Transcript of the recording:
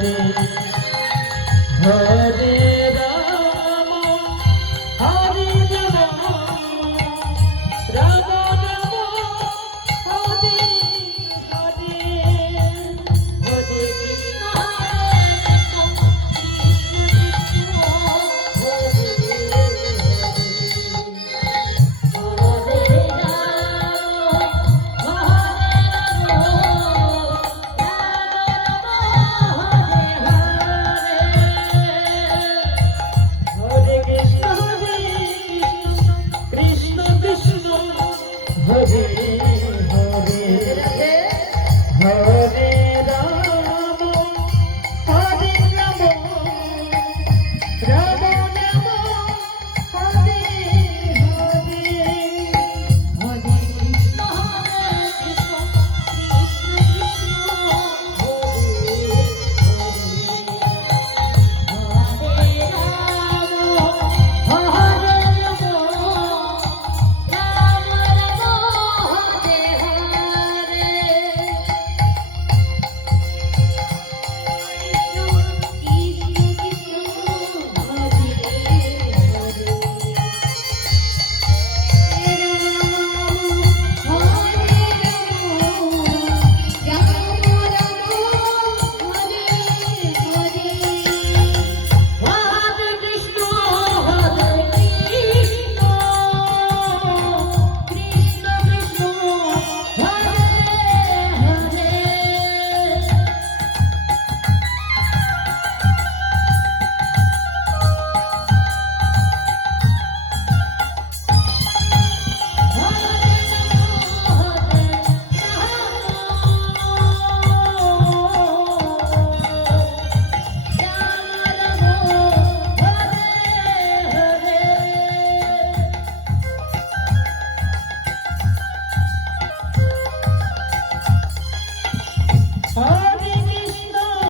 Thank you. hare hey. Bye.